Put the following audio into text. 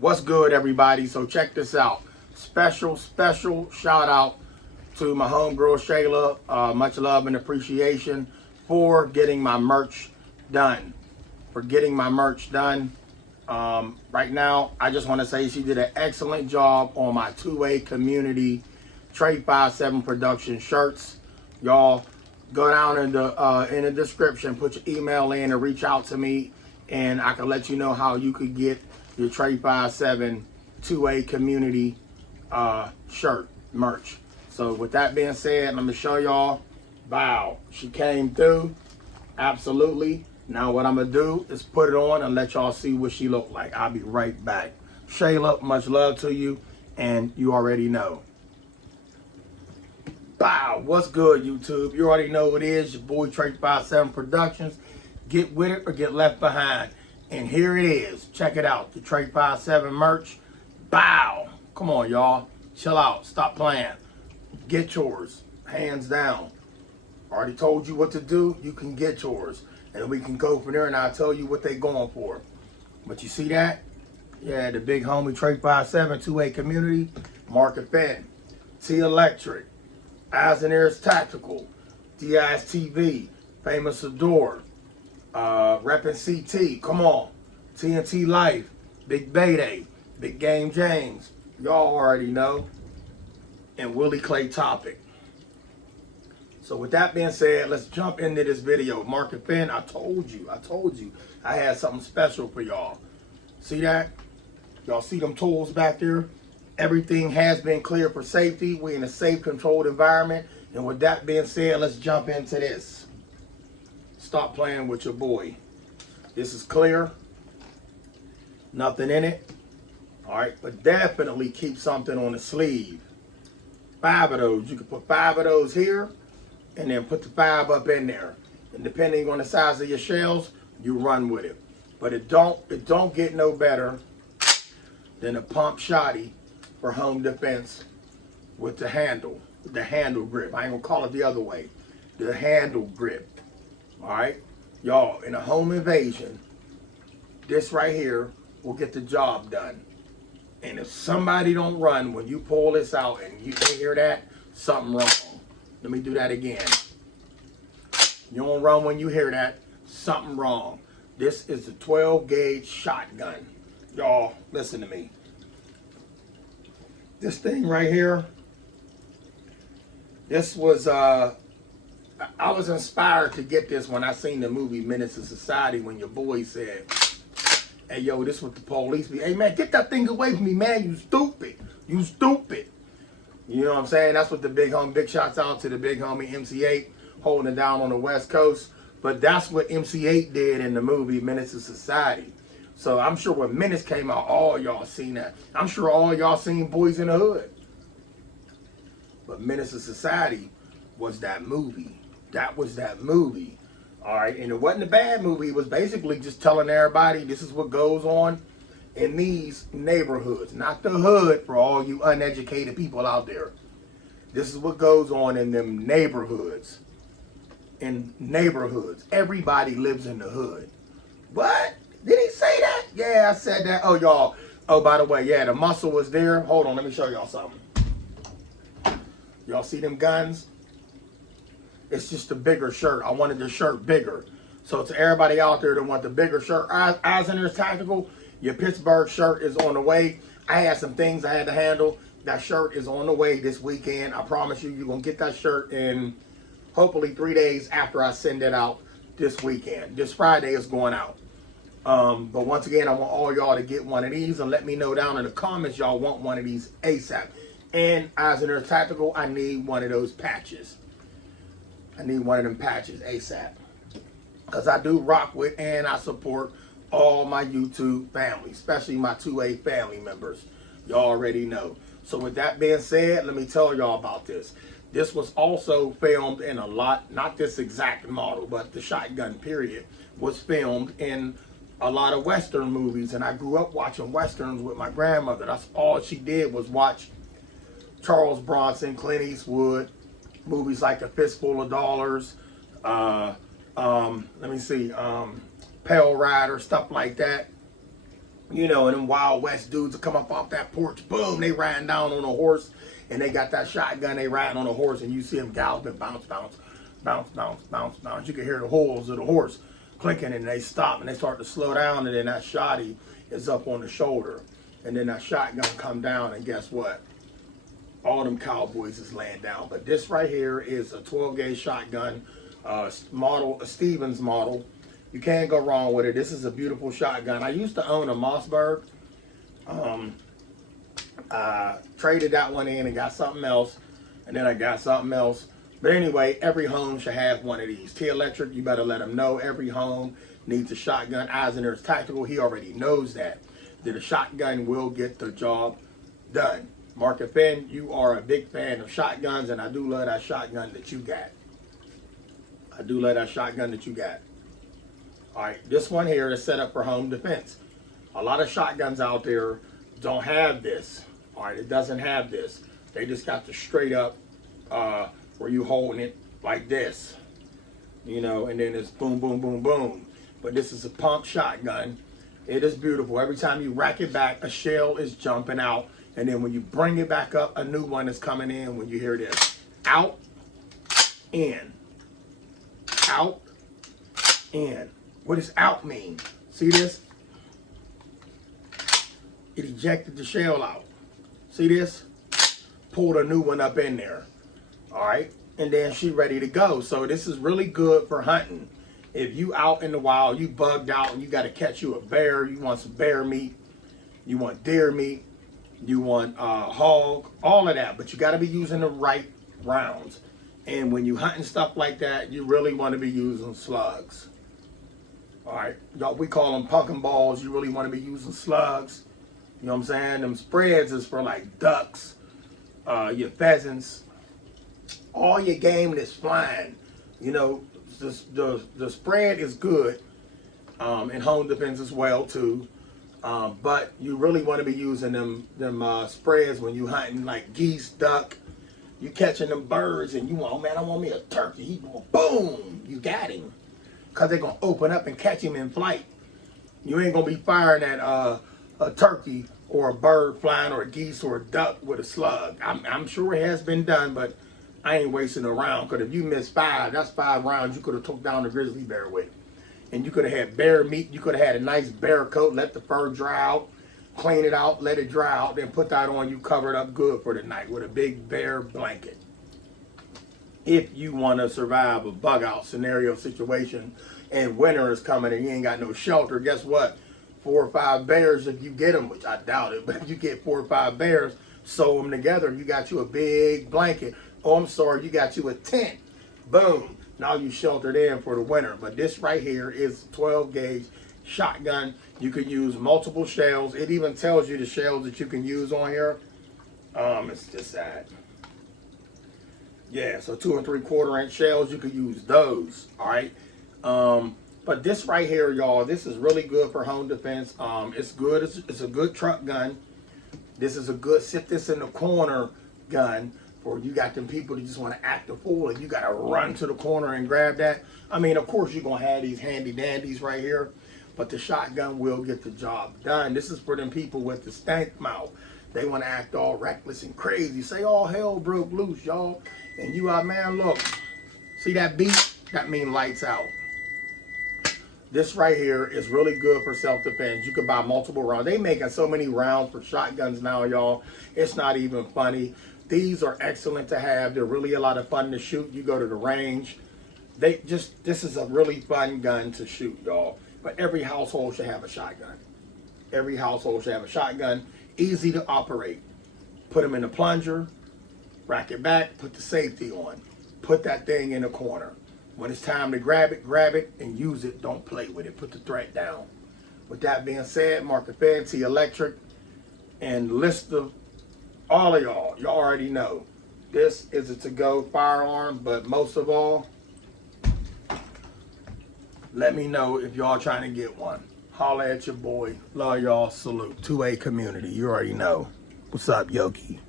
What's good, everybody? So check this out. Special shout out to my homegirl Shayla. Much love and appreciation for getting my merch done. Right now, I just want to say she did an excellent job on my two-way community Trade 57 production shirts. Y'all go down in the description, put your email in and reach out to me, and I can let you know how you could get your Trade 57 two-way community shirt merch. So with that being said, let me show y'all. Wow, she came through. Absolutely. Now what I'm gonna do is put it on and let y'all see what she looked like. I'll be right back. Shayla, much love to you, and you already know. Wow, what's good, YouTube? You already know what it is. Your boy Trade 57 Productions. Get with it or get left behind. And here it is. Check it out. The Trade 57 merch. Bow. Come on, y'all. Chill out. Stop playing. Get yours. Hands down. Already told you what to do. You can get yours. And we can go from there and I'll tell you what they going for. But you see that? Yeah, the big homie Trade 57 two-way community. Market Fenn. T-Electric. Eyes and Ears Tactical. DIS TV. Famous Adore. Reppin' CT. Come on. TNT Life. Big Bayday. Big Game James. Y'all already know. And Willie Clay Topic. So with that being said, let's jump into this video. Market Fenn, I told you I had something special for y'all. See that? Y'all see them tools back there? Everything has been cleared for safety. We're in a safe, controlled environment. And with that being said, let's jump into this. Stop playing with your boy. This is clear. Nothing in it. All right, but definitely keep something on the sleeve. 5 of those. You can put 5 of those here and then put the 5 up in there. And depending on the size of your shells, you run with it. But it don't get no better than a pump shotty for home defense with the handle grip. I ain't gonna call it the other way. The handle grip. All right, y'all, in a home invasion, this right here will get the job done. And if somebody don't run when you pull this out and you hear that, something wrong. Let me do that again. You don't run when you hear that, something wrong. This is a 12 gauge shotgun. Y'all, listen to me. This thing right here, this was, I was inspired to get this when I seen the movie Menace to Society, when your boy said, hey, yo, this what the police be. Hey, man, get that thing away from me, man. You stupid. You stupid. You know what I'm saying? That's what the big shots out to the big homie MC8 holding it down on the West Coast. But that's what MC8 did in the movie Menace to Society. So I'm sure when Menace came out, all y'all seen that. I'm sure all y'all seen Boys in the Hood. But Menace to Society was that movie. That was that movie. All right, and it wasn't a bad movie. It was basically just telling everybody this is what goes on in these neighborhoods. Not the hood for all you uneducated people out there. This is what goes on in them neighborhoods. In neighborhoods. Everybody lives in the hood. What? Did he say that? Yeah, I said that. Oh, y'all. Oh, by the way, yeah, the muscle was there. Hold on, let me show y'all something. Y'all see them guns? It's just a bigger shirt. I wanted the shirt bigger. So to everybody out there that want the bigger shirt, Eyes and Ears Tactical, your Pittsburgh shirt is on the way. I had some things I had to handle. That shirt is on the way this weekend. I promise you, you're going to get that shirt in hopefully 3 days after I send it out this weekend. This Friday is going out. But once again, I want all y'all to get one of these and let me know down in the comments y'all want one of these ASAP. And Eyes and Ears Tactical, I need one of those patches. I need one of them patches ASAP. Because I do rock with and I support all my YouTube family, especially my 2A family members. Y'all already know. So with that being said, let me tell y'all about this. This was also filmed in a lot, not this exact model, but the shotgun period was filmed in a lot of Western movies. And I grew up watching Westerns with my grandmother. That's all she did was watch Charles Bronson, Clint Eastwood, movies like A Fistful of Dollars, let me see, Pale Rider, stuff like that. You know, and them Wild West dudes will come up off that porch, boom, they riding down on a horse, and they got that shotgun, they riding on a horse, and you see them galloping, bounce, bounce, bounce, bounce, bounce, bounce. You can hear the hooves of the horse clinking, and they stop, and they start to slow down, and then that shotty is up on the shoulder. And then that shotgun come down, and guess what? All them cowboys is laying down. But this right here is a 12 gauge shotgun, model, a Stevens model. You can't go wrong with it. This is a beautiful shotgun. I used to own a Mossberg. Traded that one in and got something else. And then I got something else. But anyway, every home should have one of these. T-Electric, you better let them know. Every home needs a shotgun. Eisener's Tactical, he already knows that a shotgun will get the job done. Market Finn, you are a big fan of shotguns, and I do love that shotgun that you got. I do love that shotgun that you got. All right, this one here is set up for home defense. A lot of shotguns out there don't have this. All right, it doesn't have this. They just got the straight up where you holding it like this, you know, and then it's boom, boom, boom, boom. But this is a pump shotgun. It is beautiful. Every time you rack it back, a shell is jumping out. And then when you bring it back up, a new one is coming in. When you hear this, out, in, out, in. What does out mean? See this? It ejected the shell out. See this? Pulled a new one up in there. All right. And then she's ready to go. So this is really good for hunting. If you out in the wild, you bugged out and you got to catch you a bear, you want some bear meat, you want deer meat, you want hog, all of that. But you got to be using the right rounds. And when you hunting stuff like that, you really want to be using slugs. All right, y'all, we call them pumpkin balls. You really want to be using slugs. You know what I'm saying? Them spreads is for like ducks, your pheasants, all your game that's flying. You know, the spread is good in home defense as well too. But you really want to be using them spreads when you hunting like geese, duck. You catching them birds and you want, oh man, I want me a turkey. He going, boom, you got him. Because they're going to open up and catch him in flight. You ain't going to be firing at a turkey or a bird flying or a geese or a duck with a slug. I'm sure it has been done, but I ain't wasting a round. Because if you miss 5, that's 5 rounds you could have took down the grizzly bear with. And you could have had bear meat. You could have had a nice bear coat, let the fur dry out, clean it out, let it dry out, then put that on you, cover it up good for the night with a big bear blanket. If you want to survive a bug out scenario situation and winter is coming and you ain't got no shelter, guess what? 4 or 5 bears, if you get them, which I doubt it, but if you get 4 or 5 bears, sew them together, you got you a big blanket. Oh, I'm sorry, you got you a tent. Boom. Now you sheltered in for the winter. But this right here is 12 gauge shotgun. You could use multiple shells. It even tells you the shells that you can use on here. It's just that. Yeah, so 2 3/4 inch shells, you could use those. All right. But this right here, y'all, this is really good for home defense. It's good. It's a good truck gun. This is a good sit this in the corner gun. For you got them people that just want to act a fool and you got to run to the corner and grab that. I mean, of course, you're going to have these handy dandies right here, but the shotgun will get the job done. This is for them people with the stank mouth. They want to act all reckless and crazy. Say all hell broke loose, y'all. And you out, man, look. See that beat? That mean lights out. This right here is really good for self-defense. You can buy multiple rounds. They making so many rounds for shotguns now, y'all. It's not even funny. These are excellent to have. They're really a lot of fun to shoot. You go to the range. This is a really fun gun to shoot, y'all. But every household should have a shotgun. Every household should have a shotgun. Easy to operate. Put them in the plunger, rack it back, put the safety on. Put that thing in the corner. When it's time to grab it and use it. Don't play with it. Put the threat down. With that being said, Market Finn, T-Electric, and list of all of y'all already know this is a to-go firearm, but most of all, let me know if y'all trying to get one. Holla at your boy. Love y'all. Salute. 2A community. You already know. What's up, Yoki?